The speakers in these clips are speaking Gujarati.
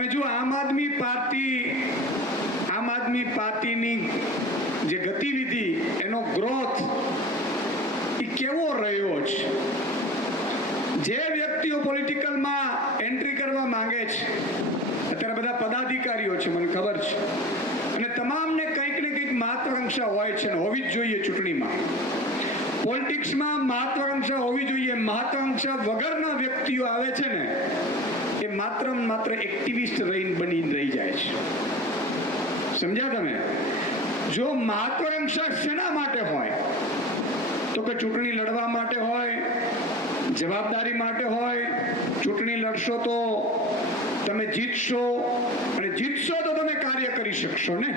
તમે જો આમ આદમી પાર્ટીની જે ગતિવિધિ, એનો ગ્રોથ એ કેવો રહ્યો છે. જે વ્યક્તિઓ પોલિટિકલમાં એન્ટ્રી કરવા માંગે છે, અત્યારે બધા પદાધિકારીઓ છે, મને ખબર છે, અને તમામને કંઈક ને કંઈક મહત્વાકાંક્ષા હોય છે, હોવી જ જોઈએ. ચૂંટણીમાં, પોલિટિક્સમાં મહત્વાકાંક્ષા હોવી જોઈએ. મહત્વાકાંક્ષા વગરના વ્યક્તિઓ આવે છે ને, એ માત્ર એક્ટિવિસ્ટ બનીને રહી જાય છે. સમજ્યા તમે? જો મહત્વાકાંક્ષા શેના માટે હોય, તો કે ચૂંટણી લડવા માટે હોય, જવાબદારી માટે હોય. ચૂંટણી લડશો તો તમે જીતશો, અને જીતશો તો તમે કાર્ય કરી શકશો ને.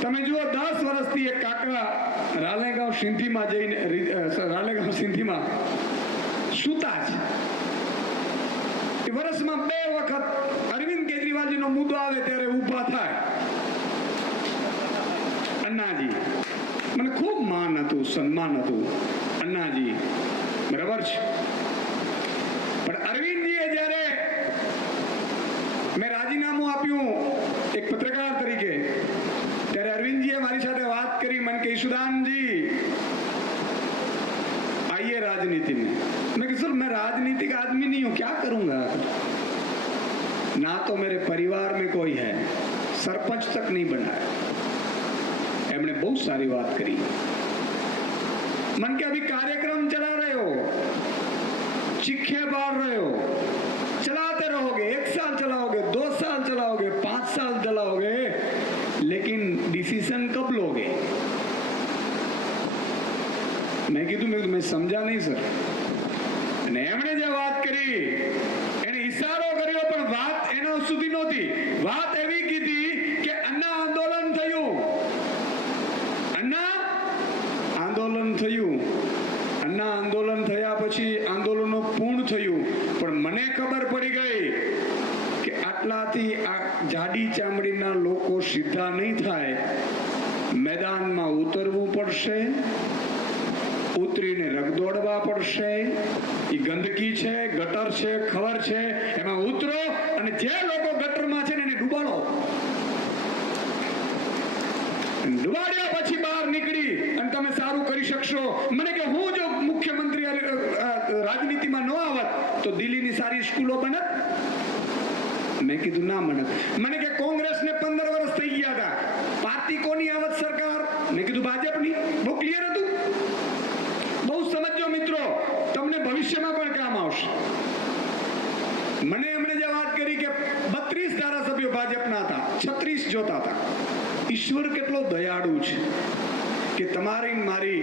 તમે જુઓ, 10 વર્ષથી એક કાકા રાલેગાંવ સિંધીમાં સૂતા છે. એ વર્ષમાં 2 વખત અરવિંદ કેજરીવાલજીનો મુદ્દો આવે ત્યારે ઊભા થાય. અન્નાજી, મને ખૂબ માન હતું, સન્માન હતું. અન્નાજી બરાબર છે, પણ અરવિંદજીએ જ્યારે મેં રાજીનામું આપ્યું એક પત્રકાર તરીકે, ત્યારે अरविंद जी हमारी साथ बात करी. मन के ईशुदान जी आइए राजनीति में. मैं कहा सर, मैं राजनीति का आदमी नहीं हूं, क्या करूंगा? ना तो मेरे परिवार में कोई है, सरपंच तक नहीं बना है. एमने बहुत सारी बात करी. मन के अभी कार्यक्रम चला रहे हो, चिक्खे बार रहे हो, चलाते रहोगे. 1 साल चलाओगे, 2 साल चलाओगे, 5 साल चलाओगे, लेकिन डिसीजन कब लोगे? मैं कीधु मैं समझा नहीं सर. અને એમણે જે વાત કરી, એને ઈશારો કર્યો, પણ વાત એના સુધી નહોતી. વાત એવી કીધી કે અન્ના આંદોલન થયું, અન્ના આંદોલન થયું. અન્ના આંદોલન થયા પછી આંદોલનો પૂર્ણ થયું, પણ મને ખબર પડી ગઈ કે આટલાથી આ જાડી ચામડીના લોકો સીધા નહીં થાય. મેદાનમાં ઉતરવું પડશે, ઉતરીને રગદોડવા પડશે. એ ગંદકી છે, ગટર છે, ખબર છે, એમાં ઉતરો, અને જે લોકો ગટરમાં છે ને એને ડૂબાડો. ડૂબાડ્યા પછી બહાર નીકળી અને તમે સારું કરી શકશો. મને કે હું જો મુખ્યમંત્રી રાજનીતિમાં ન આવત તો દિલ્હીની સારી સ્કૂલો બનત. મેં કીધું ના મને. મને કે કોંગ્રેસને 15 વર્ષ થઈ ગયા હતા, પાર્ટી કોની આવત સરકાર? મેં કીધું ભાજપની. બહુ ક્લિયર હતું. બહુ સમજો મિત્રો, તમને ભવિષ્યમાં પણ કામ આવશે. મને એમણે જે વાત કરી કે 32 ધારાસભ્યો ભાજપના હતા, 36 જોતા હતા. ઈશ્વર કેટલો દયાળુ છે કે તમારી મારી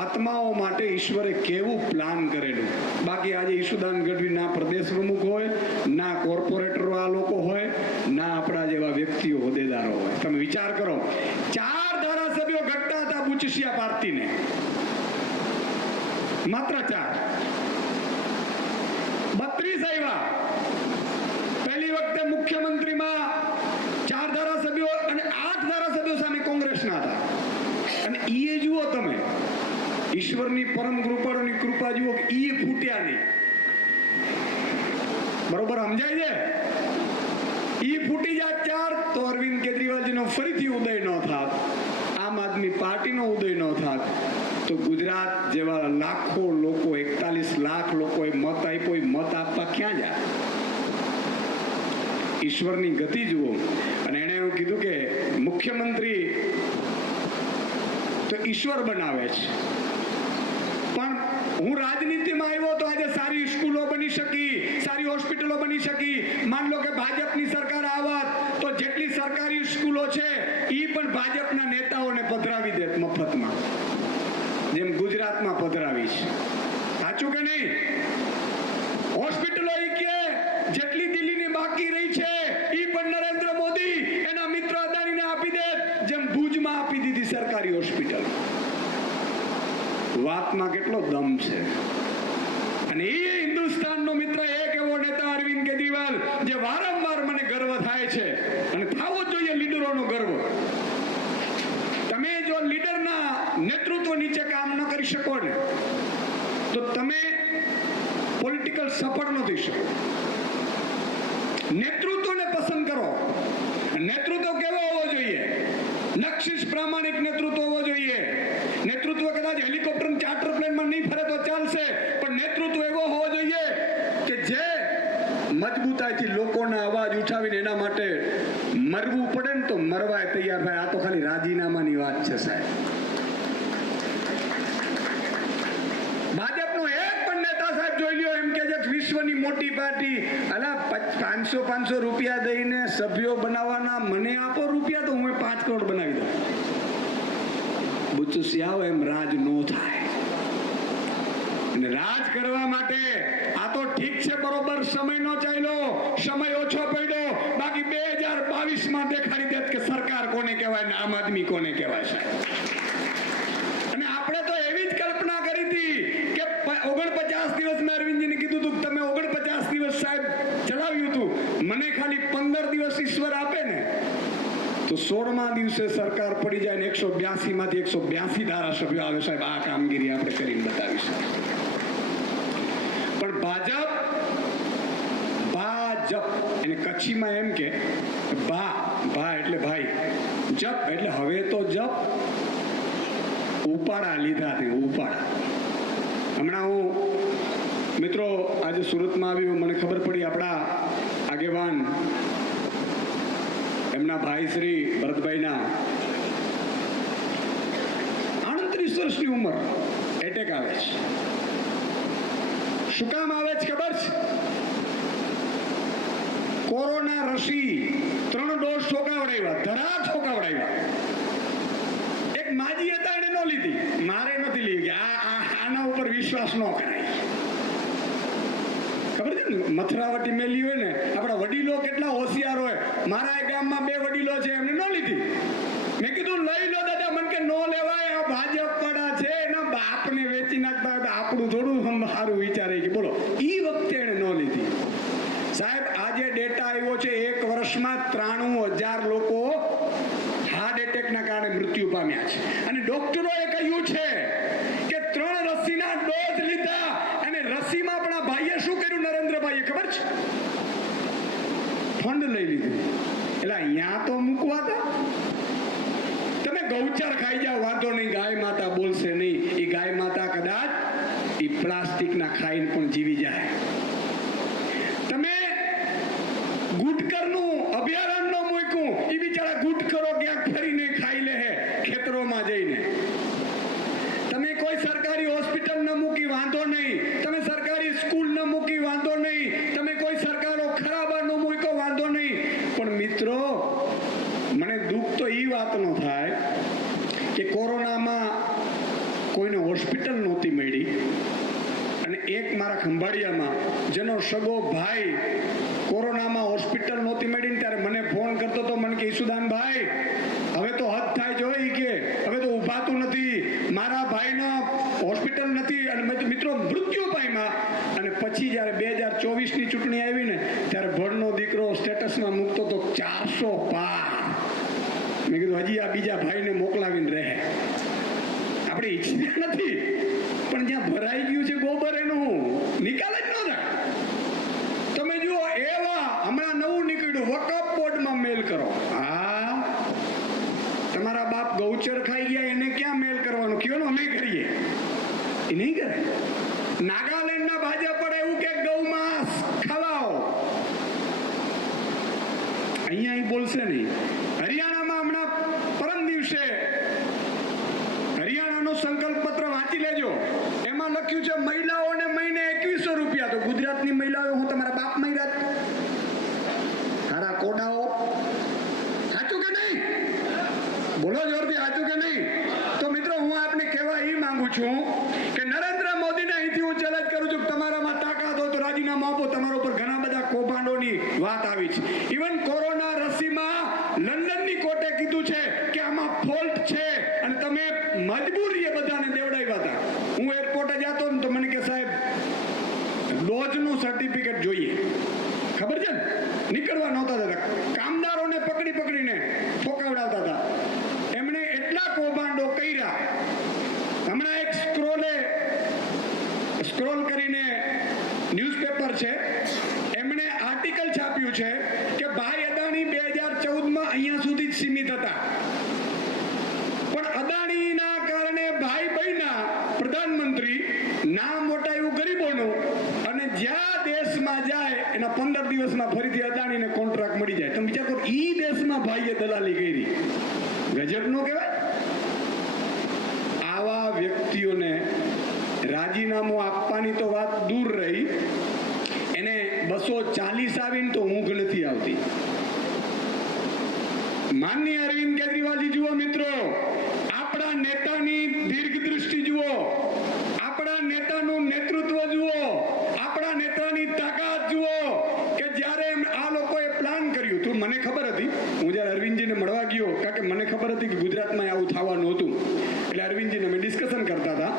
આત્માઓ માટે ઈશ્વરે કેવું પ્લાન કરેલું. બાકી આજે ઈશુદાન ગઢવી ના પ્રદેશ પ્રમુખ હોય, ના કોર્પોરેટરો આ લોકો હોય, ના આપણા જેવા વ્યક્તિઓ હોદ્દેદારો હોય. તમે વિચાર કરો, 4 ધારાસભ્યો ઘટતા હતા બુચસિયા પાર્ટીને, માત્ર 4. 32 આવ્યા. પહેલી વખતે મુખ્યમંત્રીમાં 4 ધારાસભ્યો અને 8 ધારાસભ્યો સામે કોંગ્રેસના હતા. અને ઈએ જુઓ તમે, ઈશ્વરની પરમ કૃપાની કૃપા જુઓ કે ઈ ફૂટ્યા નહીં. બરોબર સમજાય છે? ઈ ફૂટી જાત 4 તો અરવિંદ કેજરીવાલજીનો ફરીથી ઉદય ન થાત, આમ આદમી પાર્ટીનો ઉદય ન થાત, તો ગુજરાત જેવા લાખો લોકો, 41 લાખ લોકોએ મત આપ્યો, મત આપવા ક્યાં જાય? ઈશ્વરની ગતિ જુઓ. અને એણે એવું કીધું કે મુખ્યમંત્રી તો ઈશ્વર બનાવે છે, પણ હું રાજનીતિમાં આવ્યો તો આજે સારી સ્કૂલો બની શકી, સારી હોસ્પિટલો બની શકી. માન લો કે ભાજપની સરકાર આવત તો જેટલી સરકારી સ્કૂલો છે એ પણ ભાજપના નેતાઓને પધરાવી દેત મફતમાં, જેમ ગુજરાતમાં પધરાવી છે. સાચું કે નહીં? હોસ્પિટલો કે જેટલી દિલ્હીની બાકી રહી છે એ પણ નરેન્દ્ર મોદી એના મિત્ર અદાણીને આપી દે, જેમ ભુજમાં આપી દીધી સરકારી હોસ્પિટલ. વાતમાં કેટલો દમ છે. અને એ હિન્દુસ્તાનનો મિત્ર એક એવો નેતા અરવિંદ કેજરીવાલ, જે વારંવાર મને ગર્વ થાય છે, અને થવો જોઈએ લીડરોનો ગર્વ. તમે જો લીડરના નેતૃત્વ નીચે કામ ન કરી શકો ને, તો તમે પોલિટિકલ સફળ ન થઈ શકો. નેતૃત્વને પસંદ કરો. નેતૃત્વ કેવો હોવો જોઈએ? લક્ષિત પ્રામાણિક નેતૃત્વ હોવો જોઈએ. નેતૃત્વ કદાચ હેલિકોપ્ટર ચાર્ટર પ્લેનમાં નહીં ફરે તો ચાલશે, પણ નેતૃત્વ એવો હોવો જોઈએ કે જે મજબૂતાઈથી લોકોના અવાજ ઉઠાવીને એના માટે મરવું પડે ને તો મરવાય તૈયાર થાય. આ તો ખાલી રાજીનામાની વાત છે સાહેબ. ભાજપનો એક પણ નેતા સાહેબ જોઈ લ્યો એમ કે જે વિશ્વની મોટી પાર્ટી અલા 500 રૂપિયા દઈને સભ્યો બનાવવાના, મને આપો રૂપિયા તો હું 5 કરોડ બનાવી દઉં. બુચુસિયાઓ એમ રાજ નો થાય. અને રાજ કરવા માટે આ તો ઠીક છે, બરોબર સમય નો ચાલ્યો, સમય ઓછો પડ્યો, બાકી 2022 દેખાડી દેત કે સરકાર કોને કહેવાય ને આમ આદમી કોને કહેવાય સાહેબ. અને આપણે તો એવી જ કલ્પના કરી હતી કે 49 દિવસ મેં અરવિંદજીને કીધું હતું તમે 49 દિવસ સાહેબ ચલાવ્યું હતું, મને ખાલી 15 દિવસ ઈશ્વર આપે ને તો 16મા દિવસે સરકાર પડી જાય ને 182 માંથી 182 ધારાસભ્યો આવે સાહેબ. આ કામગીરી આપણે કરીને બતાવીશું. પણ ભાજપ એને કચ્છીમાં એમ કે ભા એટલે ભાઈ, જપ એટલે હવે તો જપ. ઉપાડા લીધા તે ઉપાડા. હમણાં હું મિત્રો આજે સુરતમાં આવ્યું, મને ખબર પડી આપણા આગેવાન એમના ભાઈ શ્રી ભરતભાઈના 38 વર્ષની ઉંમર એટેક આવે છે. શું કામ આવે છે ખબર છે? કોરોના રસી 3 ડોઝ ઠોકાવડાવ્યા, ધરા ઠોકાવડાવ્યા. એક માજી હતા એને નો લીધી, મારે નથી લીધી કે આના ઉપર વિશ્વાસ ન કરાય. ખબર છે ને, મથરાવટી મેલી હોય ને, આપણા વડીલો કેટલા હોશિયાર હોય. મારા ગામમાં 2 વડીલો છે, એમને ન લીધી. મેં કીધું લઈ લો દાદા, મને કે નો લેવાય, આ ભાજપ પડા છે, એના બાપને વેચી નાખતા હોય તો આપણું થોડું સારું વિચારે કે બોલો. ઈ વખતે એને ન લીધી સાહેબ. આજે ડેટા આવ્યો છે 1 વર્ષમાં 93,000 લોકો હાર્ટ એટેકના કારણે મૃત્યુ પામ્યા છે. અને ડોક્ટરોએ કહ્યું છે કે 3 રસીના ડોઝ લીધા. અને રસીમાં પણ આ ભાઈએ શું કર્યું, નરેન્દ્રભાઈએ ખબર છે? ફંડ લઈ લીધું. એટલે અહીંયા તો મૂકવા હતા. તમે ગૌચર ખાઈ જાઓ વાંધો નહીં, ગાય માતા બોલશે નહીં. એ ગાય માતા કદાચ એ પ્લાસ્ટિકના ખાઈને પણ જીવી જાય. તમે ગુટકરનું અભયારણ્ય મૂક્યું, એ બિચારા ગુટકરો ક્યાંક ફરીને ખાઈ લે ખેતરોમાં જઈને. તમે કોઈ સરકારી હોસ્પિટલ ન મૂકી વાંધો નહીં, તમે સરકારી સ્કૂલ ન મૂકી વાંધો નહીં, તમે કોઈ સરકારો ખરાબા ન મૂક્યો વાંધો નહીં. પણ મિત્રો મને દુઃખ તો એ વાતનો થાય કે કોરોનામાં કોઈને હોસ્પિટલ નહોતી મળી. અને એક મારા ખંભાળિયામાં જેનો સગો ભાઈ કોરોનામાં હોસ્પિટલ નહોતી મળી, ત્યારે મને ફોન કરતો તો, મને કે ઈસુદાનભાઈ હવે તો હદ થાય જો, કે હવે તો ઉભાતું નથી, મારા ભાઈના હોસ્પિટલ નથી. અને મિત્રો મૃત્યુ પામ્યા. અને પછી જ્યારે 2024ની ચૂંટણી આવી ને ત્યારે ભણનો દીકરો સ્ટેટસમાં મૂકતો તો 400 પાર. મેં કીધું હજી આ બીજા ભાઈને મોકલાવીને રહે. આપણે ઈચ્છતા નથી, પણ જ્યાં ભરાઈ ગયું છે ગોબર એનું નિકાલ જ ન થાય. તમે જુઓ એવા હમણાં નવું નીકળ્યું, વકફ બોર્ડમાં મેલ કરો. હા, તમારા બાપ ગૌચર ખાઈ ગયા, એને ક્યાં મેલ કરવાનું? કયો ને અમે કરીએ, એ નહીં કરે. નાગાલેન્ડના ભાજપ પડે એવું કે ગૌ માંસ ખવાઓ, અહીંયા એ બોલશે નહીં. હરિયાણામાં હમણાં પરમ દિવસે હરિયાણાનો સંકલ્પ પત્ર વાંચી લેજો. એમાં લખ્યું છે મહિલાઓને મહિને 2100 રૂપિયા. તો ગુજરાતની મહિલાઓ હું તમારા બાપ મહિલા હારા કોડાઓ. સાચું કે નહીં? બોલો જોરથી, સાચું કે નહીં? તો મિત્રો હું આપને કહેવા એ માંગુ છું કે નરેન્દ્ર મોદીને અહીંથી હું ચેલેન્જ કરું છું કે તમારામાં તાકાત હોય તો રાજીનામું આપો. તમારા ઉપર ઘણા બધા કૌભાંડોની વાત આવી છે. ઇવન કોરોના રસીમાં લંડનની કોર્ટે કીધું છે કે આમાં ફોલ્ટ છે અને તમે મજબૂરીએ બધાને દેવડાવ્યા હતા. હું એરપોર્ટે જતો ને તો મને કે સાહેબ ડોઝનું સર્ટિફિકેટ જોઈએ. ખબર છે ને, નીકળવા નહોતા દેતા, કામદારોને પકડીને ઠોકાવડાવતા હતા. એમણે એટલા કૌભાંડો કર્યા. હમણાં એક સ્ક્રોલ કરીને ન્યૂઝપેપર છે, એમણે આર્ટિકલ છાપ્યું આવ્યું છે કે ભાઈ અદાણી 2014માં અહીંયા સુધી જ સીમિત હતા, પણ અદાણીના કારણે ભાઈ બન્યા પ્રધાનમંત્રી, નામ મોટાયું ગરીબોનું, અને જ્યાં દેશમાં જાય એના 15 દિવસમાં ફરીથી અદાણીને કોન્ટ્રાક્ટ મળી જાય. તમે વિચાર કરો, ઈ દેશમાં ભાઈએ દલાલી કરી. ગજબ નો કહેવાય? આવા વ્યક્તિઓને રાજીનામું આપવાની તો વાત દૂર રહી, એને 240 આવીને તો ઊંઘ નથી આવતી. માનનીય અરવિંદ કેજરીવાલજી, જુઓ મિત્રો, આપણા નેતાની દીર્ઘ દૃષ્ટિ જુઓ, આપણા નેતાનું નેતૃત્વ જુઓ, આપણા નેતાની તાકાત જુઓ કે જ્યારે આ લોકોએ પ્લાન કર્યું હતું. મને ખબર હતી, હું જ્યારે અરવિંદજીને મળવા ગયો, કારણ કે મને ખબર હતી કે ગુજરાતમાં આવું થવાનું હતું, એટલે અરવિંદજીને અમે ડિસ્કશન કરતા હતા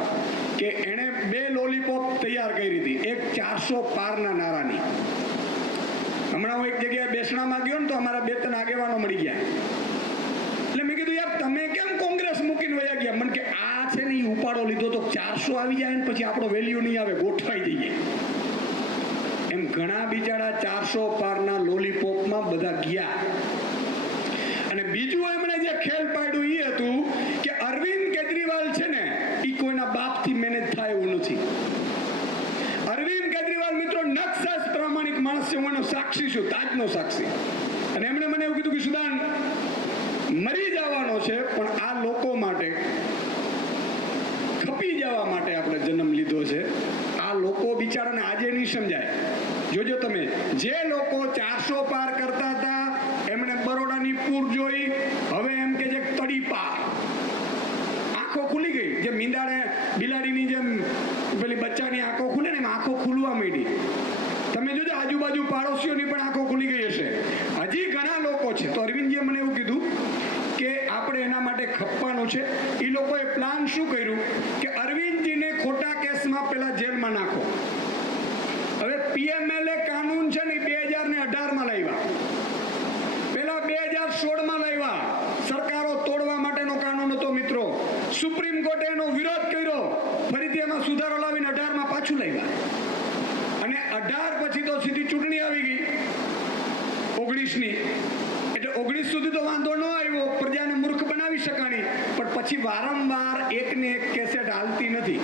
કે એણે 2 લોલીપોપ તૈયાર કરી હતી, એક 400 પારના નારાની. હમણાં હું એક જગ્યાએ બેસણામાં ગયો ને તો અમારા 2-3 આગેવાનો મળી ગયા. એટલે મેં કીધું, યાર તમે કેમ કોંગ્રેસ મૂકીને વયા ગયા? મને કે આ છે ને એ ઉપાડો લીધો તો 400 આવી જાય ને પછી આપણો વેલ્યુ નહીં આવે, ગોઠવાઈ જઈએ. એમ ઘણા બિચારા 400 પારના લોલીપોપમાં બધા ગયા. અને બીજું એમણે જે ખેલ પાડ્યું એ હતું કે અરવિંદ કેજરીવાલ છે ને એ કોઈના બાપથી મેનેજ થાય એવું નથી. અરવિંદ કેજરીવાલ મિત્રો નક્ષસ પ્રામાણિક માણસ છે, હું એનો સાક્ષી છું, તાજનો સાક્ષી. અને એમણે મને એવું કીધું કે સુદાન, મરી જવાનો છે પણ આ લોકો માટે, ખપી જવા માટે આપણે જન્મ લીધો છે. આ લોકો બિચારાને આજે નહીં સમજાય. જોજો તમે, જે લોકો 400 પાર કરતા હતા એમણે બરોડાની પૂર જોઈ, હવે એમ કે છે તડી પાર. આંખો ખુલી ગઈ, જે મીંડાડે બિલાડીની જેમ પેલી બચ્ચાની આંખો ખુલે ને એમ આંખો ખુલવા માંડી. તમે જોજો આજુબાજુ પાડોશીઓની પણ આંખો ખુલી ગઈ હશે. હજી ઘણા લોકો છે. તો અરવિંદજીએ મને એવું કીધું કે આપણે એના માટે ખપવાનું છે. એ લોકોએ પ્લાન શું કર્યું કે અરવિંદજીને ખોટા કેસમાં પેલા જેલમાં નાખો. હવે પીએમએલએ કાનૂન છે ને 2018માં લાવ્યા, પેલા 2016માં લાવ્યા. સરકારો તોડવા માટેનો કાનૂન હતો મિત્રો. સુપ્રીમ કોર્ટે એનો વિરોધ કર્યો, ફરીથી એમાં સુધારો લાવીને 18માં પાછું લાવ્યા. અને 18 પછી તો સીધી ચૂંટણી આવી ગઈ 19ની. એટલે 19 સુધી તો વાંધો ન આવ્યો, પ્રજાને મૂર્ખ બનાવી શકાણી. પણ પછી વારંવાર એકને એક કેસેટ હાલતી નથી.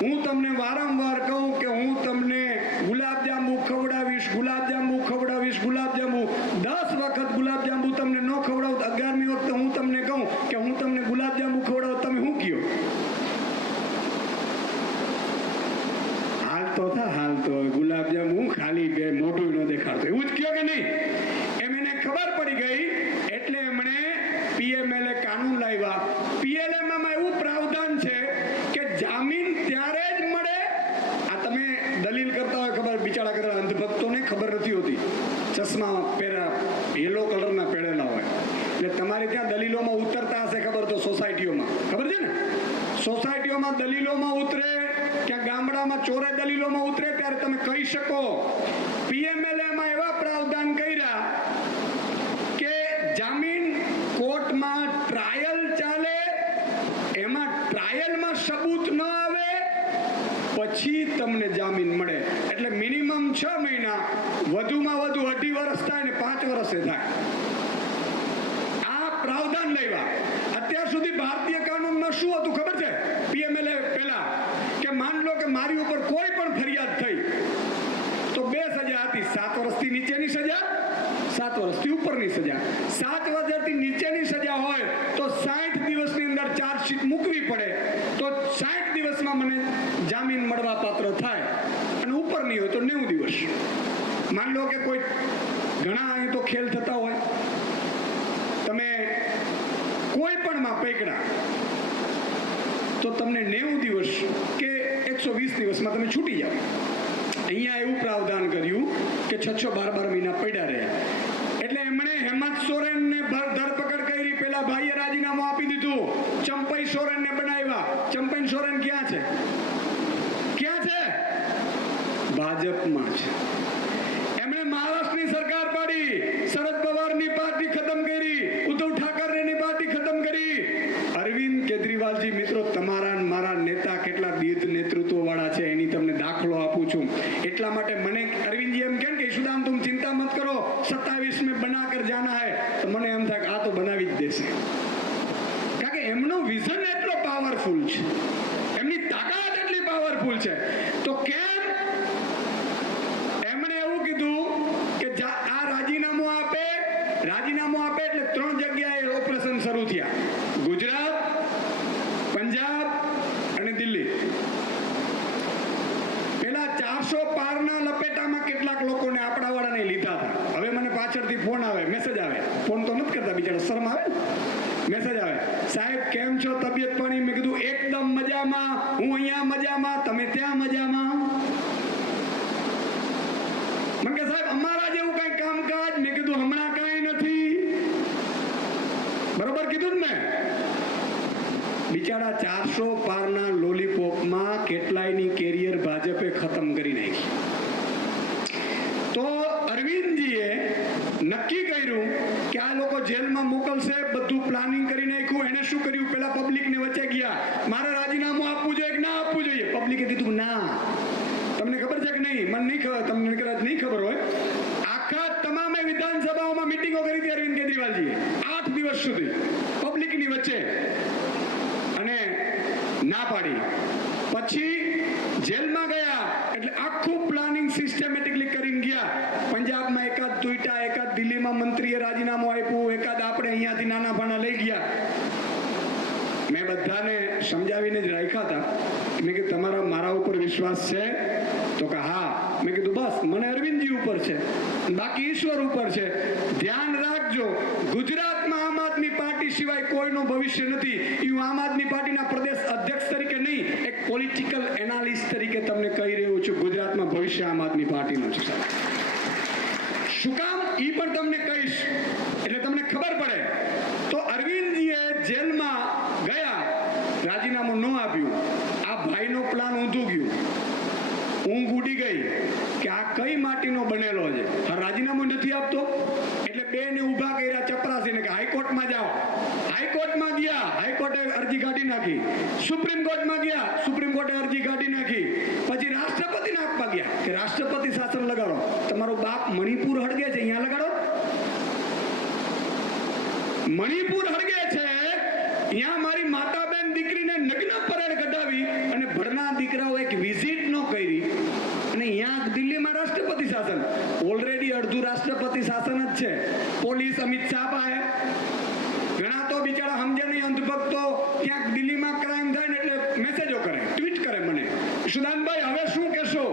હું તમને વારંવાર કહું કે હું તમને ગુલાબજાંબુ ખવડાવીશ, ગુલાબજાંબુ ખવડાવીશ, ગુલાબજાંબુ. 10 વખત ગુલાબજાંબુ તમને ન ખવડાવું, 11મી વખતે હું તમને કહું કે હું તમને ગુલાબજાંબુ ખવડાવું, તમે શું કયો? હાલતો થા, હાલતો ગુલાબજાંબુ ખાલી બે મોઢું ન દેખાડતો, એવું જ કયો કે નહીં? એમ એને ખબર પડી ગઈ એટલે એમણે પીએમએલએ કાનૂન લાવ્યા. પીએલએમાં એવું પ્રાવધાન છે કે જામીન ત્યારે જ મળે. આ તમે દલીલ કરતા હોય, ખબર બિચારા કરતા અંધભક્તોને ખબર નથી હોતી, ચશ્મા પહેરા યલો કલરના પહેરેલા હોય, એટલે તમારે ત્યાં દલીલોમાં ઉતરતા હશે ખબર, તો સોસાયટીઓમાં ખબર છે ને, સોસાયટીઓમાં દલીલોમાં ઉતરે, ક્યાં ગામડામાં ચોરે દલીલોમાં ઉતરે, ત્યારે તમે કહી શકો. પીએમએલએમાં એવા પ્રાવધાન કર્યા કે જામીન કોર્ટમાં ટ્રાયલ ચાલે, એમાં ટ્રાયલમાં સબૂત ન આવે પછી તમને જામીન મળે. એટલે મિનિમમ 6 મહિના, વધુમાં વધુ 2.5 વર્ષ થાય ને 5 વર્ષે થાય. આ પ્રાવધાન લેવા. અત્યાર સુધી ભારતીય કાનૂનમાં શું હતું ખબર છે? પીએમએલએ પહેલા કે માન લો કે મારી ઉપર કોઈ પણ ફરિયાદ થઈ તો 2 સજા હતી, 7 વર્ષથી નીચેની સજા, 7 વર્ષથી ઉપરની સજા. 7 વર્ષથી નીચેની સજા હોય તો 60 દિવસની અંદર ચાર્જશીટ મૂકવી પડે, તો 60 દિવસમાં મને જામીન મળવા પાત્ર થાય, અને ઉપરની હોય તો 90 દિવસ. માન લો કે કોઈ, ઘણા અહીં તો ખેલ થતા હોય, તમે કોઈ પણ માં પકડા તો તમને 90 દિવસ કે 120 દિવસમાં તમે છૂટી જાવ. અહીંયા એવું પ્રાવધાન કર્યું કે 6-12 મહિના પડ્યા રહે. એટલે એમણે હેમંત સોરેનને ધરપકડ કરી, પેલા ભાઈએ રાજીનામું આપી દીધું, ચંપઈ સોરેનને બનાવ્યા. ચંપઈ સોરેન ક્યાં છે? ક્યાં છે? ભાજપમાં છે. એમણે મહારાષ્ટ્રની સરકાર પાડી, શરદ પવારની પાર્ટી ખતમ કરી, ઉદ્ધવ ઠાકરેની પાર્ટી ખતમ કરી. અરવિંદ કેજરીવાલજી મિત્રો, તમારા મારા નેતા કેટલા દીર્ઘ નેતૃત્વ વાળા છે એની તમને દાખલો આપું છું. એટલા માટે મને અરવિંદજી એમ કહે કે ઈશુદાન તુમ चिंता मत करो 27 में बना कर जाना है, तो મને એમ થાય કે આ તો બનાવી જ દેશે, કારણ કે એમનો વિઝન એટલો પાવરફુલ છે, એમની તાકાત એટલી પાવરફુલ છે. તો કેમ એમણે એવું કીધું કે આ રાજીનામું આપે એટલે 3 જગ્યાએ ઓપરેશન શરૂ થયા: ગુજરાત, પંજાબ અને દિલ્હી. પેલા 400 પારના લપેટામાં કેટલાક લોકોને આપણા વાળાને લીધા હતા. હવે મને પાછળથી ફોન આવે, મેસેજ આવે, ફોન તો નથી કરતા બિચારા, શરમ આવે ને, મેસેજ આવે, સાહેબ કેમ છો, તબિયત પાણી? મેં કીધું એકદમ મજામાં, હું અહીંયા મજામાં, તમે ત્યાં મજામાં. મને કે સાહેબ અમારા જેવું કઈ કામકાજ? મેં કીધું હમણાં કઈ નથી. બરોબર કીધું ને મેં? બિચારા 400 પારના લોલીપોપમાં કેટલાયની કેરિયર ભાજપે ખતમ કરી નાખી. તો અરવિંદજીએ નક્કી કર્યું કે આ લોકો જેલમાં મોકલશે, બધું પ્લાનિંગ કરી નાખ્યું. એને શું કર્યું? પેલા પબ્લિકને વચ્ચે ગયા, મારે રાજીનામું આપવું જોઈએ કે ના આપવું જોઈએ? પબ્લિકે કીધું ના. તમને ખબર છે કે નહીં? મને નહીં ખબર, તમને કદાચ નહીં ખબર હોય, આખા તમામે વિધાનસભાઓમાં મિટિંગો કરી હતી અરવિંદ કેજરીવાલજીએ 8 દિવસ સુધી પબ્લિકની વચ્ચે, અને ના પાડી. પછી જેલમાં ગયા એટલે આખું પ્લાનિંગ સિસ્ટમેટિકલી કરીને ગયા. પંજાબમાં એકાદ તૂટ્યા, એકાદ દિલ્હીમાં મંત્રીએ રાજીનામું આપ્યું, એકાદ આપણે અહીંયાથી નાના ભાણા લઈ ગયા. મેં બધાને સમજાવીને જ રાખ્યા હતા. મેં કીધું તમારા મારા ઉપર વિશ્વાસ છે? તો કે હા. મેં કીધું બસ મને અરવિંદજી ઉપર છે, બાકી ઈશ્વર ઉપર છે. ધ્યાન રાખજો, ગુજરાતમાં આમ આદમી પાર્ટી સિવાય કોઈનું ભવિષ્ય નથી. એ હું આમ આદમી પાર્ટીના પ્રદેશ અધ્યક્ષ તરીકે નહીં, એક પોલિટિકલ એનાલિસ્ટ તરીકે તમને કહી રહ્યો છું, ગુજરાતમાં ભવિષ્ય આમ આદમી પાર્ટીનું છે. શું કામ એ પણ તમને કહીશ એટલે તમને ખબર પડે. તો અરવિંદજીએ જેલમાં ગયા, રાજીનામું ન આપ્યું. આ ભાઈનો પ્લાન ઊંધું ગયું, ઊંઘ ઉડી ગઈ કે આ કઈ માટીનો બનેલો છે, આ રાજીનામું નથી આપતો. એટલે બેને ઊભા કર્યા ચપરાસીને કે હાઈકોર્ટમાં જાઓ. હાઈકોર્ટમાં ગયા, હાઈકોર્ટે અરજી કાઢી નાખી. સુપ્રીમ કોર્ટમાં ગયા, સુપ્રીમ કોર્ટે અરજી કાઢી નાખી. પછી રાષ્ટ્રપતિને આપવા ગયા કે રાષ્ટ્રપતિ શાસન લગાડો. તમારો બાપ મણિપુર હળગે છે, અહીંયા લગાડો. મણિપુર હળગે છે, અહીંયા મારી માતા બેન દીકરીને નગ્ન પરેડ કઢાવી અને ભણના દીકરાઓ એક વિઝિટ ન કરી, અને અહીંયા દિલ્હીમાં રાષ્ટ્રપતિ શાસન. ઓલરેડી અડધું રાષ્ટ્રપતિ શાસન જ છે. પોલીસ અમિત શાહ પાસે, ઘણા તો બિચારા સમજે નહીં, અંધભક્તો ક્યાંક દિલ્હીમાં ક્રાઇમ થાય ને એટલે મેસેજો કરે, ટ્વીટ કરે મને, સુદાનભાઈ હવે શું કહેશો?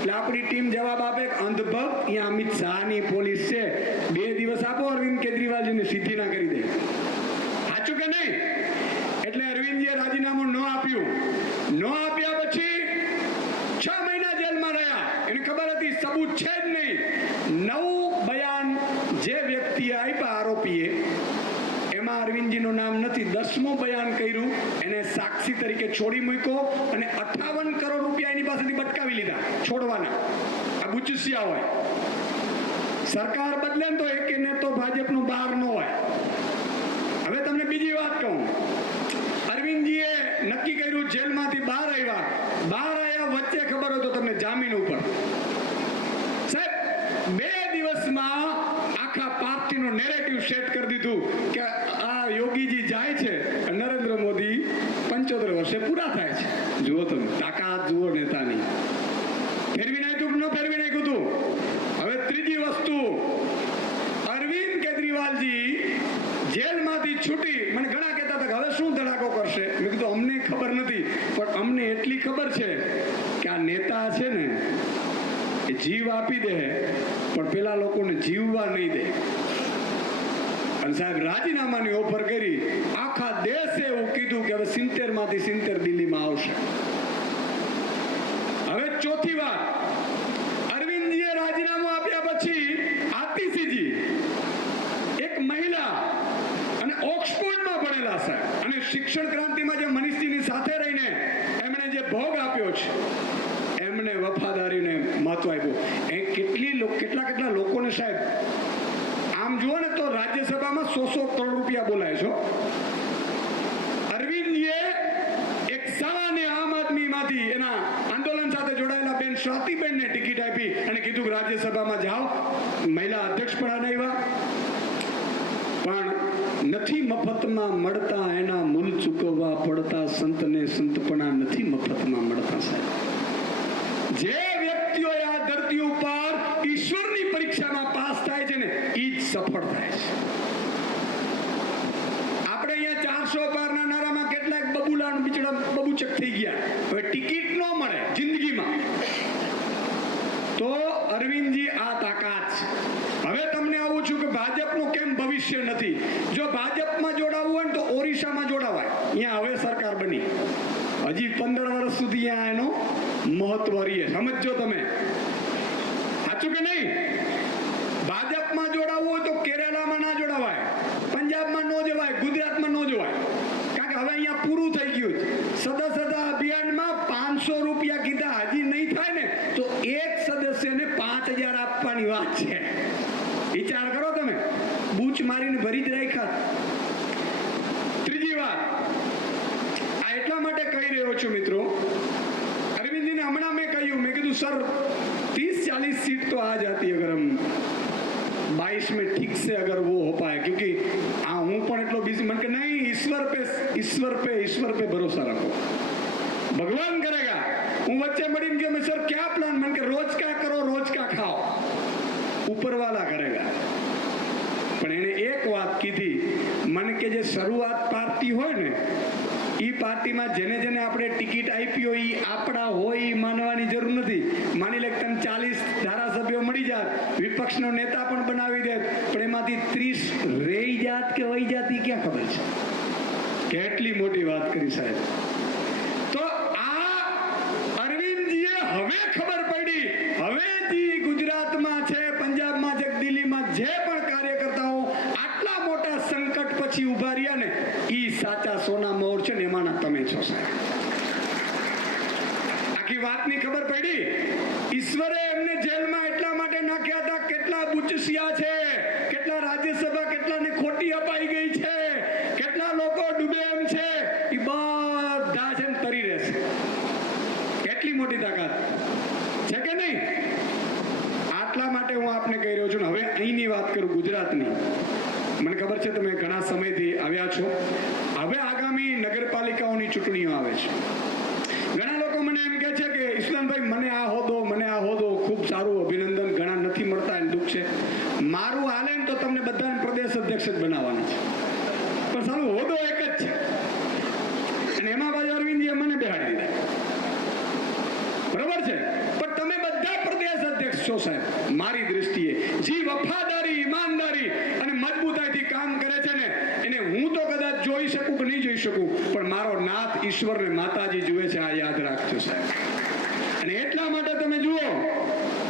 એટલે આપણી ટીમ જવાબ આપે, અંધભક્ત અહીંયા અમિત શાહની પોલીસ છે, 2 દિવસ આપો અરવિંદ કેજરીવાલજીને સીધી ના કરી દે. સાચું કે નહીં? એટલે અરવિંદજીએ રાજીનામું ન આપ્યું. ન આપ્યા પછી 6 મહિના જેલમાં રહ્યા. એને ખબર હતી સબૂત છે જ નહીં. 9 બયાન જે વ્યક્તિએ આપ્યા આરોપીએ, એમાં અરવિંદજીનું નામ નથી. 10મું બયાન કર્યું, એને સાક્ષી તરીકે છોડી મૂક્યો અને 58 કરોડ રૂપિયા એની પાસેથી બટકાવી લીધા, છોડવાના. આ બુચસિયા હોય. સરકાર બદલે તો એક નેતો ભાજપનો બહાર ન હોય. હવે તમને બીજી વાત કહું. અરવિંદજીએ નક્કી કર્યું, જેલમાંથી બહાર આવ્યા. વચ્ચે ખબર હોય તો તમને જામીન ઉપર. સાહેબ 2 દિવસમાં આખા પાર્ટીનો નેરેટિવ સેટ કરી દીધું કે આ યોગીજી જાય છે, નરેન્દ્ર મોદી 75 વર્ષે પૂરા થાય છે. જુઓ તમે તાકાત, જુઓ નેતાની. ફેરવી નાખ્યું ન ફેરવી નાખ્યું તું. હવે ત્રીજી વસ્તુ, અરવિંદ કેજરીવાલજી જેલમાંથી છૂટી. મને ઘણા કહેતા હતા કે હવે શું ધડાકો કરશે. મેં કીધું અમને ખબર નથી, પણ અમને એટલી ખબર છે કે આ નેતા છે ને એ જીવ આપી દે, પણ પેલા લોકોને જીવવા નહીં દે. અને સાહેબ રાજીનામાની ઓફર કરી. આખા દેશે એવું કીધું કે હવે 70 માંથી 70 દિલ્હીમાં આવશે. હવે ચોથી વાત, અરવિંદજીએ રાજીનામું આપ્યા પછી આતિશીજી, એક મહિલા અને ઓક્સફોર્ડમાં ભણેલા સાહેબ, અને શિક્ષણ ક્રાંતિમાં જે મનીષજીની સાથે રહીને એમણે જે ભોગ આપ્યો છે, એમણે વફાદારીને મહત્વ આપ્યું. એ કેટલા લોકોને સાહેબ આમ જુઓ ને તો રાજ્યસભામાં 100 કરોડ રૂપિયા બોલાય છો. અરવિંદજીએ એક સામાન્ય આમ આદમીમાંથી એના આંદોલન સાથે જોડાયેલા બેન સ્વાતિબેનને ટિકિટ આપી અને કીધું કે રાજ્યસભામાં જાઓ, મહિલા અધ્યક્ષ પણ આવ્યા. પણ નથી મફતમાં મળતા એના મૂલ ચૂકવવા પડતા, સંતને સંતપણા નથી મફતમાં મળતા. સાહેબ, જે વ્યક્તિઓ આ ધરતી ઉપર ઈશ્વરની પરીક્ષામાં પાસ થાય છે ને એ જ સફળ થાય છે. આપણે અહીંયા 400 પારના નારામાં કેટલાક બબુલાન બિચડા બબુચક થઈ ગયા. હવે ટિકિટ ન મળે જિંદગીમાં તો અરવિંદજી આ તાકાત છે. હવે તમને આવું છું કે ભાજપનું કેમ ભવિષ્ય નથી. જો ભાજપમાં જોડાવવું હોય ને તો ઓરિસ્સામાં જોડાવાય. અહીંયા હવે સરકાર બની, હજી 15 વર્ષ સુધી અહીંયા એનો મહત્વ રહીએ. સમજો તમે, સાચું કે નહીં? ભાજપમાં જોડાવવું હોય તો કેરળમાં ના જોડાવાય, પંજાબમાં ન જવાય, ગુજરાતમાં ન જવાય. કારણ કે હવે અહીંયા પૂરું થઈ ગયું છે. સદસ્યતા અભિયાનમાં 500 રૂપિયા કીધા, હજી નહીં થાય ને તો એક સદસ્યને 5000 આપવાની વાત છે. વિચાર કરો તમે, બૂચ મારીને ભરી જ રાખ્યા. ત્રીજી વાત આ એટલા માટે કહી રહ્યો છું મિત્રો, અરવિંદજીને હમણાં મેં કહ્યું, મેં કીધું સર 30-40 सीट तो आ जाती अगर हम 22 में ठीक से अगर वो हो पाए, क्योंकि હું પણ એટલો बिजी मन के नहीं, ईश्वर पे भरोसा रखो, भगवान करेगा. હું વચ્ચે મળીને કે मैं सर क्या प्लान, मन के रोज क्या करो रोज क्या खाओ, ऊपर वाला करेगा. પણ એને એક વાત કીધી મને કે જે શરૂઆત પાર્ટી હોય ને એ પાર્ટીમાં જેને જેને આપણે ટિકિટ આપી હોય એ આપણા હોય એ માનવાની જરૂર નથી. માની લે તમે 40 ધારાસભ્યો મળી જાત, વિપક્ષનો નેતા પણ બનાવી દે, પણ એમાંથી 30 રહી જાત કે વહી જાત એ ક્યાં ખબર છે. કેટલી મોટી વાત કરી સાહેબ. તો આ અરવિંદજીએ હવે ખબર પડી, હવે જે ગુજરાતમાં છે, પંજાબમાં છે, દિલ્હીમાં જે પણ કાર્યકર્તાઓ આટલા મોટા સંકટ પછી ઉભા રહ્યા ને ઈ સાચા સોના મોર છે ને એમાંના તમે છો સાહેબ. આખી વાતની ખબર પડી. ઈશ્વરે એમને જેલમાં એટલા માટે નાખ્યા હતા, કેટલા બુચસિયા છે, કેટલા રાજ્યસભા કેટલાને ખોટી અપાઈ ગઈ છે, કેટલા લોકો ડૂબે એમ છે, એ બધા છે ને તરી રહેશે. કેટલી મોટી તાકાત છે કે નહીં? આટલા માટે હું આપને કહી રહ્યો છું. હવે અહીંની વાત કરું, ગુજરાતની. મને ખબર છે તમે ઘણા સમયથી આવ્યા છો. હવે આગામી નગરપાલિકાઓની ચૂંટણીઓ આવે છે. ઘણા લોકો મને એમ કહે છે કે ઈસ્લામભાઈ મને આ હોદો, મને આ હોદો, ખૂબ સારું, અભિનંદન, ઘણા નથી મળતા એને દુઃખ છે. મારું હાલે ને તો તમને બધાને પ્રદેશ અધ્યક્ષ જ બનાવવાના છે, પણ સારું હોદો એક જ છે. અને એમાં બાજુ અરવિંદજીએ મને બેહાડી દીધા, બરોબર છે? પણ તમે બધા પ્રદેશ અધ્યક્ષ છો સાહેબ. મારી દ્રષ્ટિએ જે વફાદારી, ઈમાનદારી અને મજબૂતાઈથી કામ કરે છે ને એને હું તો કદાચ જોઈ શકું કે નહીં જોઈ શકું, પણ મારો નાથ ઈશ્વર ને માતાજી જુએ છે. આ યાદ રાખજો સાહેબ. અને એટલા માટે તમે જુઓ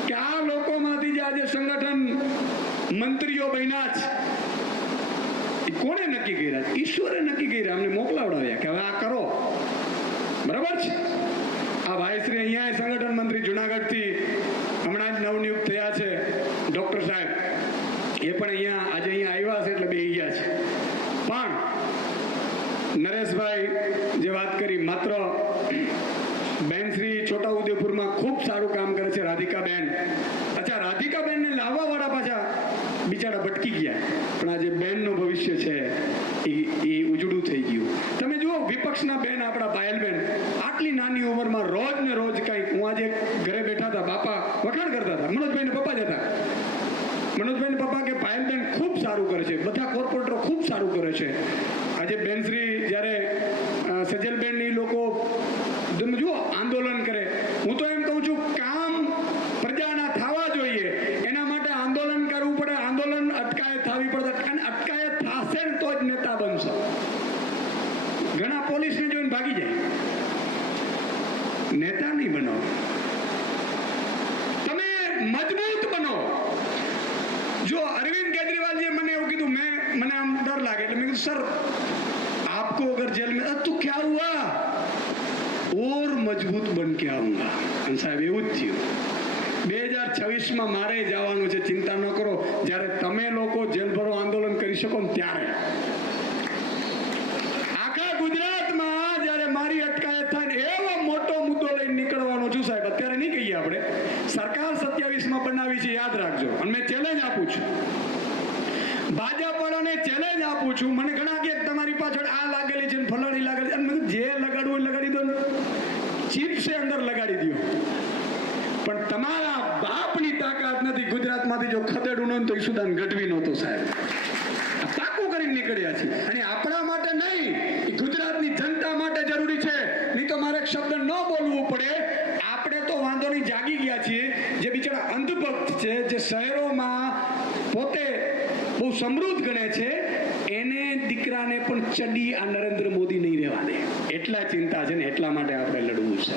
કે આ લોકોમાંથી જે આજે સંગઠન મંત્રીઓ બન્યા છે એ કોણે નક્કી કર્યા? ઈશ્વરે નક્કી કર્યા, અમને મોકલાવડાવ્યા કે હવે આ કરો, બરાબર છે? આ ભાઈશ્રી અહીંયા સંગઠન મંત્રી જુનાગઢથી હમણાં જ નવનિયુક્ત થયા છે, ડોક્ટર સાહેબ, એ પણ અહીંયા આજે અહીંયા આવ્યા છે એટલે બેસી ગયા છે. પણ નરેશભાઈ જે વાત કરી, માત્ર બેન શ્રી છોટાઉદેપુરમાં ખૂબ સારું કામ કરે છે, રાધિકાબેન. અચ્છા, રાધિકાબેનને લાવવા વાળા પાછા બિચારા ભટકી ગયા, પણ આજે બેનનું ભવિષ્ય છે એ ઉજળું થઈ ગયું. તમે જુઓ વિપક્ષના બેન આપણા પાયલબેન આટલી નાની ઉંમરમાં રોજ ને રોજ કંઈક. હું આજે ઘરે બેઠા હતા, બાપા વખાણ કરતા હતા, મનોજભાઈને પપ્પા જ હતા. મનોજભાઈને પપ્પા કે પાયલબેન ખૂબ સારું કરે છે, બધા કોર્પોરેટરો ખૂબ સારું કરે છે. આજે બેનશ્રી જ્યારે સજલબેન એ લોકો તમે જુઓ આંદોલન કરે, હું તો એમ કહું છું કામ પ્રજાના થવા જોઈએ, એના માટે આંદોલન કરવું પડે, આંદોલન અટકાયત થવી પડે, અને અટકાયત થશે ને તો જ નેતા બનશે. ઘણા પોલીસને જોઈને ભાગી જાય, નેતા નહીં બનો. તમે મજબૂત બનો. જો અરવિંદ કેજરીવાલજીએ મને એવું કીધું, મને આમ ડર લાગે એટલે મેં કીધું સર आपको अगर जेल में तो क्या हुआ और मजबूत बन के आऊंगा. અને સાહેબ એવું જ થયું. 2026માં મારે જવાનું છે, ચિંતા ન કરો. જ્યારે તમે લોકો જેલ ભરો આંદોલન કરી શકો ને ત્યારે આખા ગુજરાતમાં જ્યારે મારી અટકાયત થાય ને એવો મોટો મુદ્દો લઈને નીકળવાનો છું સાહેબ. અત્યારે નહીં કહીએ આપણે, લડાવી છે, યાદ રાખજો. અને મેં ચેલેન્જ આપું છું ભાજપ વાળાને, ચેલેન્જ આપું છું. મને ઘણા કે તમારી પાછળ આ લાગેલી છે, ફલાણી લાગેલી છે. અને મેં જે લગાડવું એ લગાડી દો ને, ચીપ્સે અંદર લગાડી દો. પણ તમારા બાપની તાકાત નથી. ગુજરાતમાંથી જો ખદેડું ન તો ઈસુદાન ગઢવી નહોતો સાહેબ. પાકું કરીને નીકળ્યા છે. અને આપણા માટે નહીં, ગુજરાતની જનતા માટે જરૂરી છે. નહીં તો મારે એક શબ્દ ન બોલવું પડે. આપણે તો વાંધો નહીં, જાગી ગયા છીએ. જે બિચારા અંધભક્ત છે, જે શહેરોમાં પોતે બહુ સમૃદ્ધ ગણે છે, એને દીકરાને પણ ચડી આ નરેન્દ્ર મોદી નહીં રહેવા દે. એટલા ચિંતા છે ને, એટલા માટે આપણે લડવું છે.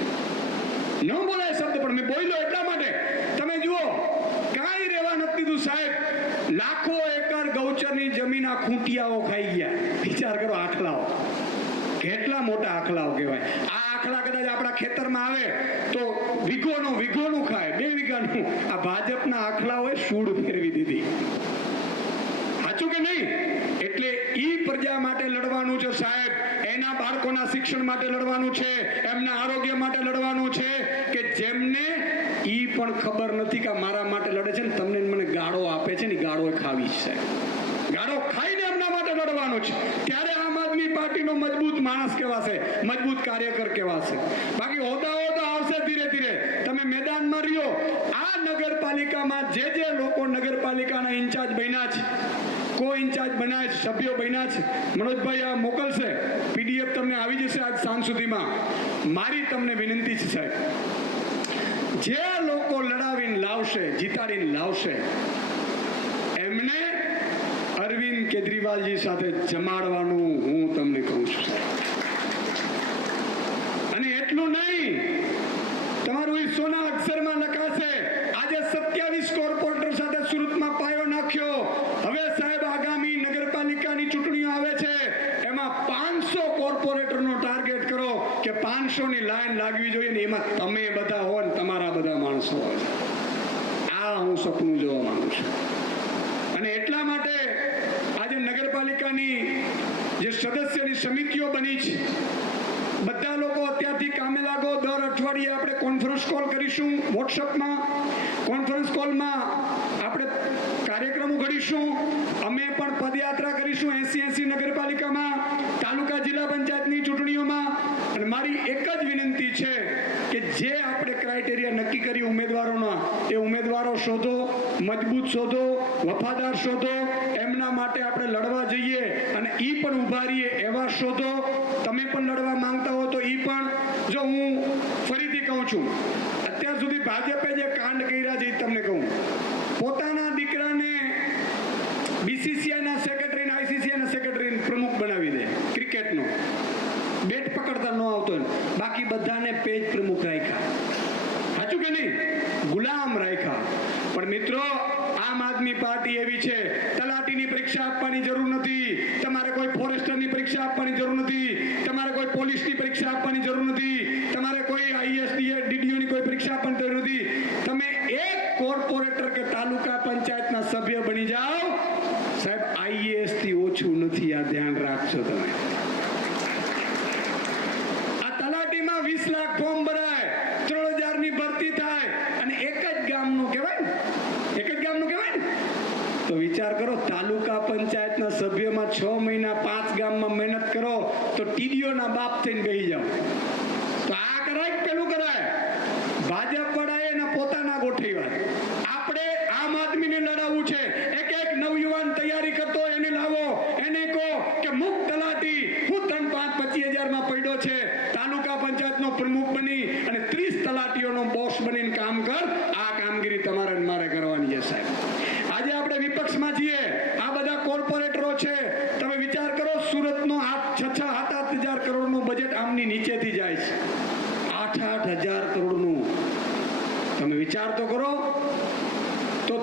ન બોલાય શબ્દ, પણ મેં બોલ્યો એટલા માટે. તમે જુઓ, કાંઈ રહેવા નથી દીધું સાહેબ. લાખો એકર ગૌચરની જમીન આ ખૂંટિયાઓ ખાઈ ગયા. વિચાર કરો, આખલાઓ કેટલા મોટા આખલાઓ કહેવાય. આ આખલા કદાચ આપણા ખેતરમાં આવે તો વીઘોનું ખાય, 2 વીઘાનું. આ ભાજપના આખલાઓએ સૂડ ફેરવી દીધી. સાચું કે નહીં? એટલે ઈ પ્રજા માટે લડવાનું છે સાહેબ. એના બાળકોના શિક્ષણ માટે લડવાનું છે, એમના આરોગ્ય માટે લડવાનું છે. કે જેમને ઈ પણ ખબર નથી કે મારા માટે લડે છે ને તમને મને ગાળો આપે છે ને, ગાળો ખાવી છે. ગાળો ખાઈને એમના માટે લડવાનું છે. ત્યારે આમ આદમી પાર્ટીનો મજબૂત માણસ કહેવાશે, મજબૂત કાર્યકર કહેવાશે. બાકી હોદ્દાઓ તો આવશે ધીરે ધીરે. તમે મેદાનમાં રહ્યો. આ નગરપાલિકામાં જે લોકો નગરપાલિકાના ઇન્ચાર્જ બન્યા છે, કો ઇન્ચાર્જ બનાવે છે, સભ્યો બન્યા છે, મનોજભાઈ આ મોકલશે, પીડીએફ તમને આવી જશે આજ સાંજ સુધીમાં. મારી તમને વિનંતી છે સાહેબ, જે લોકો લડાવીને લાવશે, જીતાડીને લાવશે, એમને અરવિંદ કેજરીવાલજી સાથે જમાડવાનું હું તમને કહું છું. અને એટલું નહીં, તમારું એ સોના અક્ષરમાં લખાશે. આજે 27 કોર્પોરેટર સાથે સુરતમાં પાયો નાખ્યો. હવે સાહેબ આગામી નગરપાલિકાની ચૂંટણીઓ આવે છે, એમાં 500 કોર્પોરેટરનો ટાર્ગેટ કરો કે 500ની લાઈન લાગવી જોઈએ ને એમાં તમે બધા હો ને તમારા બધા માણસો હોય. આ હું સપનું જોવા માંગુ છું. અને એટલા માટે આજે નગરપાલિકાની જે સદસ્યની સમિતિઓ બની છે, બધા લોકો અત્યારથી કામે લાગો. દર અઠવાડિયે આપણે કોન્ફરન્સ કોલ કરીશું, વોટ્સઅપમાં કોન્ફરન્સ કોલમાં આપણે કાર્યક્રમો ઘડીશું. અમે પણ પદયાત્રા કરીશું 80 નગરપાલિકામાં, તાલુકા જિલ્લા પંચાયતની ચૂંટણીઓમાં. અને મારી એક જ વિનંતી છે કે જે આપણે ક્રાઇટેરિયા નક્કી કરી ઉમેદવારોના, એ ઉમેદવારો શોધો, મજબૂત શોધો, વફાદાર શોધો. એમના માટે આપણે લડવા જઈએ અને ઈ પણ ઉભા રહીએ એવા શોધો. તમે પણ લડવા માંગતા હો તો ઈ પણ. જો હું ફરીથી કહું છું, અત્યાર સુધી ભાજપે જે કાંડ કર્યા છે એ તમને કહું. પોતાના દીકરાને બીસીસીઆઈના સેક્રેટરી, આઈસીસીઆઈના સેક્રેટરી પ્રમુખ બનાવી દે, ક્રિકેટનો બેટ પકડતા ન આવતો, બાકી બધાને પેજ પ્રમુખ રાખ્યા. સાચું કે નહીં? ગુલામ રાખ્યા. પણ મિત્રો, આમ આદમી પાર્ટી એવી છે, તલાટીની પરીક્ષા આપવાની જરૂર નથી, તમારે કોઈ ફોરેસ્ટરની પરીક્ષા આપવાની જરૂર નથી, તમારે કોઈ પોલીસની પરીક્ષા આપવાની જરૂર નથી, તમારે કોઈ આઈએએસ ડીડીઓની કોઈ પરીક્ષા આપવાની જરૂર નથી. તમે એક કોર્પોરેટર કે તાલુકા પંચાયતના સભ્ય બની જાઓ સાહેબ, આઈએએસ થી ઓછું નથી. આ ધ્યાન રાખજો. તમે આ તલાટીમાં 20 લાખ ફોર્મ ભરાય, 3000 ની ભરતી થાય અને એક જ ગામનું કહેવાય ને, તો વિચાર કરો, તાલુકા પંચાયતના સભ્યમાં 6 મહિના 5 ગામમાં મહેનત કરો તો ટીડીઓના બાપ થઈને બેસી જાઓ. તો આ કરાય, પેલું કરાય. ભાજપ વાળાએ એના પોતાના ગોઠવ્યા. આપણે આમ આદમીને લડાવવું છે. એક નવયુવાન તૈયારી કરતો એને લાવો, એને કહો કે મુક્ત તલાટી હું 3-5-25 હજારમાં પડ્યો છે, તાલુકા પંચાયતનો પ્રમુખ બની અને 30 તલાટીઓનો બોસ બનીને કામ કર. આ કામગીરી તમારે મારે કરવાની છે સાહેબ. આજે આપણે વિપક્ષમાં છીએ, આ બધા કોર્પોરેટરો છે. તમે વિચાર કરો, સુરતનો 6-7 કરોડનું બજેટ આમની નીચેથી જાય છે. 8-8 કરોડનું. તમે વિચાર તો કરો. તો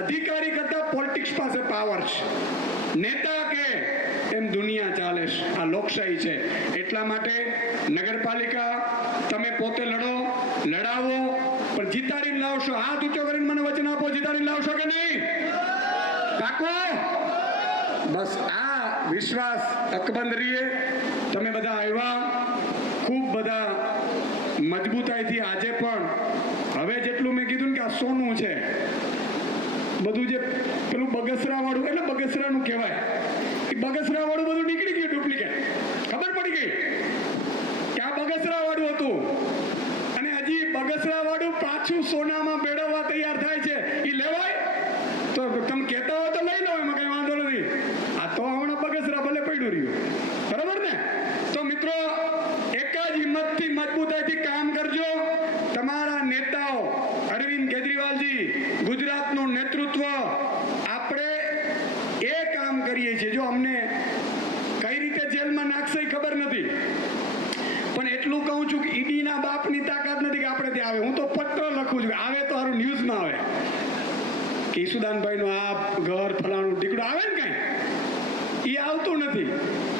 અધિકારી કરતા પોલિટિક્સ પાસે પાવર છે. નેતા કે એમ દુનિયા ચાલે છે. આ લોકશાહી છે. એટલા માટે નગરપાલિકા તમે પોતે લડો, લડાવો, પણ જીતાડીને લાવશો. હાથ ઊંચો કરીને મને વચન આપો, જીતાડીને લાવશો કે નહીં? કાકો, બસ આ વિશ્વાસ અકબંધ રહીએ. તમે બધા આવ્યા, ખૂબ બધા મજબૂતાઈથી આજે પણ હવે જેટલું મેં કીધું ને કે આ સોનું છે બધું, જે પેલું બગસરા વાળું, એટલે બગસરાનું કહેવાય, એ બગસરા વાળું બધું નીકળી ગયું ડુપ્લિકેટ. ખબર પડી ગઈ કે આ બગસરા વાળું હતું, અને હજી બગસરા વાળું પાછું સોનામાં ભેળવવા તૈયાર થાય છે. એ લેવાય તો તમે કહેતા હોય તો લઈ લો, એમાં કઈ વાંધો નથી. આ તો હમણાં બગસરા ભલે પડ્યું રહ્યું, બરાબર ને? તો મિત્રો, એક જ હિંમતથી મજબૂતાઈથી કામ કરજો. તમારા નેતાઓ અરવિંદ કેજરીવાલજી, ગુજરાતનું નેતૃત્વ, આપણે એ કામ કરીએ છીએ. જો અમને કઈ રીતે જેલમાં નાખશે ખબર નથી, પણ એટલું કહું છું કે ઈડીના બાપની તાકાત નથી કે આપણે ત્યાં આવે. હું તો પત્ર લખું છું, આવે તો સારું ન્યૂઝમાં આવે કે ઈસુદાનભાઈનું આ ઘર ફલાણું ટીકડું આવે ને કઈ, એ આવતું નથી.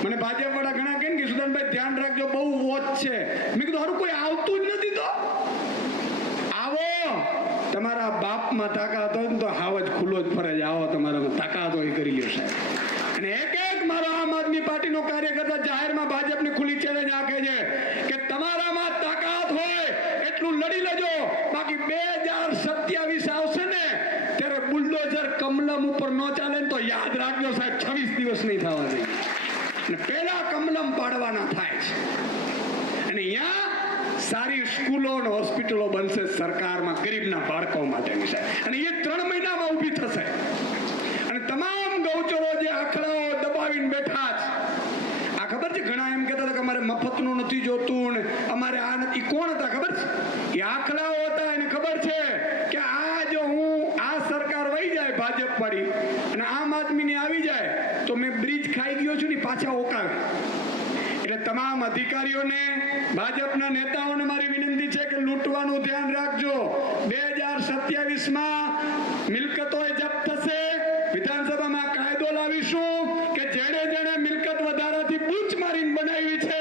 મને ભાજપ વાળા ઘણા કહે ને કે ઈસુદાનભાઈ ધ્યાન રાખજો, બહુ વોચ છે. મેં કીધું સારું કોઈ આવતું જ નથી, તો આવો. તમારા બાપમાં તાકાત હોય ને તો હાવ જ ખુલ્લો જ ફરજ, આવો તમારામાં તાકાત હોય કરી લ્યો સાહેબ. અને એક મારો આમ આદમી પાર્ટીનો કાર્યકર્તા જાહેરમાં ભાજપને ખુલ્લી ચેલેન્જ આપે છે કે તમારામાં તાકાત હોય એટલું લડી લેજો, બાકી 2027 આવશે ને ત્યારે બુલડોઝર કમલમ ઉપર ન ચાલે ને તો યાદ રાખજો સાહેબ, 26 દિવસ નહીં થવા દે. અને પહેલા કમલમ પાડવાના થાય છે. અને અહીંયા સારી સ્કૂલો અને હોસ્પિટલો બનશે સરકારમાં ગરીબના બાળકો માટેની સાહેબ, અને એ 3 મહિનામાં ઊભી થશે. અને તમામ ગૌચરો જે આખડાઓ દબાવીને બેઠા છે, આ ખબર છે ઘણા એમ કહેતા હતા કે અમારે મફતનું નથી જોતું ને અમારે આ નથી. કોણ હતા ખબર છે? એ આખડાઓ હતા. એને ખબર છે કે આ જો હું આ સરકાર વહી જાય ભાજપ વાળી અને આમ આદમીની આવી જાય તો મેં બ્રિજ ખાઈ ગયો છું ને પાછા ઓકાવે. એટલે તમામ અધિકારીઓને, ભાજપના નેતાઓને મારી વિનંતી છે કે લૂંટવાનું ધ્યાન રાખજો. 2027માં મિલકતો જપ્ત થશે. વિધાનસભામાં કાયદો લાવીશું કે જેણે જેણે મિલકત વધારાથી બૂચ મારીને બનાવી છે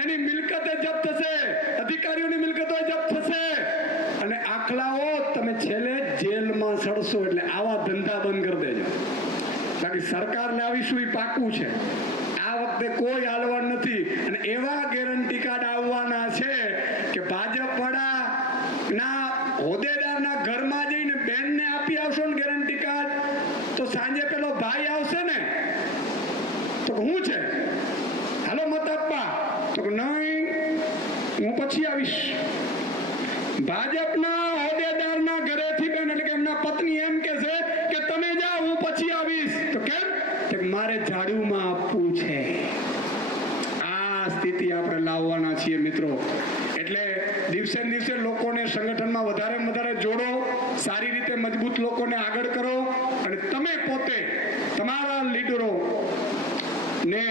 એની મિલકતે જપ્ત થશે, અધિકારીઓની મિલકતો જપ્ત થશે. અને આખલાઓ તમે છેલ્લે જેલમાં સડશો. એટલે આવા ધંધા બંધ કરી દેજો. બાકી સરકાર લાવીશું એ પાકું છે, આ વખતે કોઈ હાલવાનું નથી. અને એવા ગેરંટી કાર્ડ આવવાના છે કે ભાજપ વાળા ના હોદ્દેદારના ઘરમાં જઈને બેનને આપી આવશો ને ગેરંટી કાર્ડ, તો સાંજે પેલો ભાઈ આવશે ને તો હું છે હાલો મત આપવા, તો નહીં હું પછી આવીશ. ભાજપના હોદ્દેદારના ઘરેથી બેન, એટલે કે એમના પત્ની એમ કે છે કે તમે જાઓ હું પછી આવીશ. તો કેમ? મારે ઝાડુમાં આપવું છે. આ સ્થિતિ આપણે લાવવાના છીએ મિત્રો. એટલે દિવસે ને દિવસે લોકોને સંગઠનમાં વધારે જોડો, સારી રીતે મજબૂત લોકોને આગળ કરો. અને તમે પોતે તમારા લીડરો ને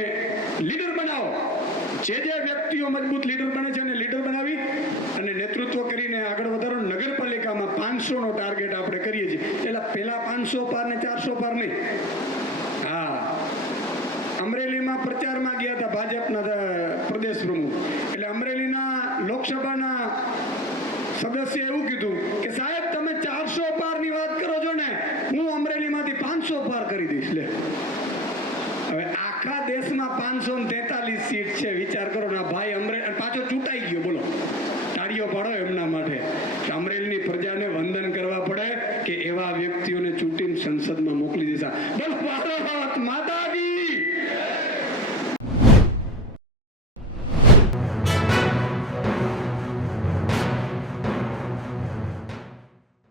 લીડર બનાવો. જે વ્યક્તિઓ મજબૂત લીડર બને છે એને લીડર બનાવી અને નેતૃત્વ કરીને આગળ વધારો. નગરપાલિકામાં 500નો ટાર્ગેટ આપણે કરીએ છીએ. પેલા 500 પાર ને 400 પાર નહીં. હા, અમરેલીમાં પ્રચારમાં ગયા હતા ભાજપના પ્રદેશ પ્રમુખ. એટલે અમરેલીના લોકસભાના સદસ્ય એવું કીધું કે સાહેબ તમે 400 પારની વાત કરો છો ને, હું અમરેલીમાંથી 500 પાર કરી દઈશ. લે, હવે આખા દેશમાં 543 સીટ છે. વિચાર કરો ને, ભાઈ